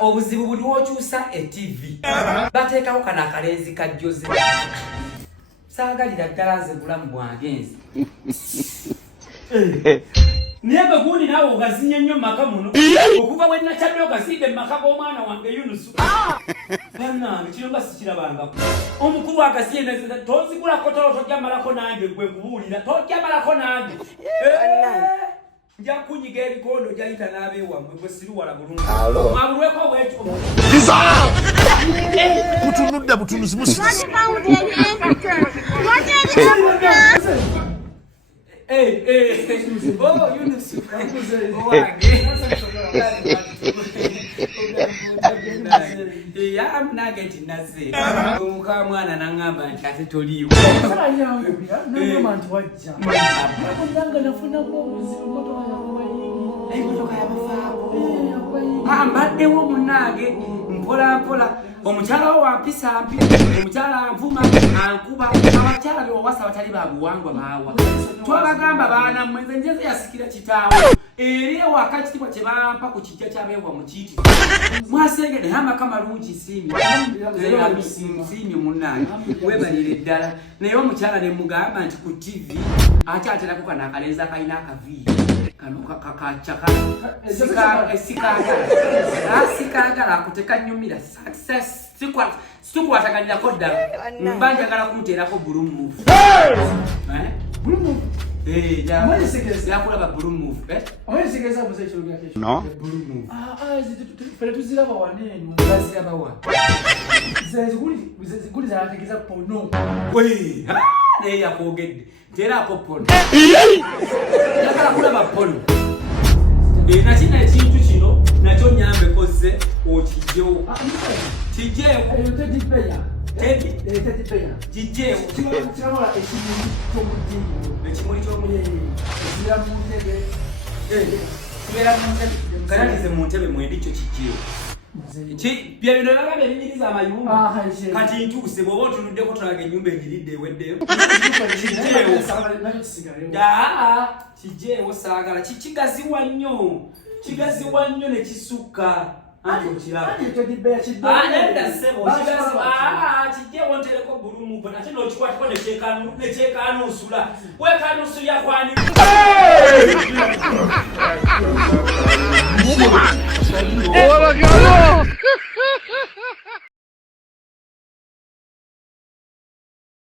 Obuzibu buli okyusa TV. Bateekawo kana akalenzi kajjoze. Saagalira ddala nze bulamu bwangenzi. Niebe gundi nawe ogazinye nnyo maka muno. Okuva bwe nakyadde ogazidde maka g'omwana wange Yunusu. Bannange kino nga sikirabangako. Omukulu agaziye neza tozigula kotolo tojamalako nange gwe kubuulira. Tojamalako nange. Nja kunyiga ebikondo gyayita n'abeewammwe gwe siruwala bulungi. Mwabulweko wetu. Butunudde butunuzi musi. Oh, Yunus. I'm not getting that. Come on, and I'm going to tell you. Mbadde womunage mpola omukyala wa mpisa omukyala nvuma ankuba abakyala bewasa batali babuwangwa bawa twabagamba baana mwenze njeze yasikira kitaawo eri wakati kwa kyebampa ku kijja kyabeewa mu kiti mwasengede hama kama lungi simi munnange webalire ddala naye omukyala ne mugamba nti ku TV akyaterako kana akalenzi akalina akaviiri kano kakachaka sikagala akuteka nyumira success sikwataganira kodda mbanja gala kumuterako blue move blue move yakulaba blue move oyesigeza muze ekirungi akesho no blue move fere tuziraba wanene baziraba wa ziguli zarategeza pono naye yakwogedde terako pono yakala kulaba pono nakina ekintu kino nakyo nyambe koze okijjewo kijjewo kijjewo ekimuli kyomuyekayanize mu ntebe mwendikyo kijjewo bya bino nababye binyiriza amayumba kati ntuuse bw'oba otunuddeko tolaga ennyumba egiridde eweddeyo kijjeewo saagala kigaziwa nnyo ne kisukka kijjeewo ntereko bulumuvu ate n'okikwatiko nekyekanuusula wekanuusulya kwani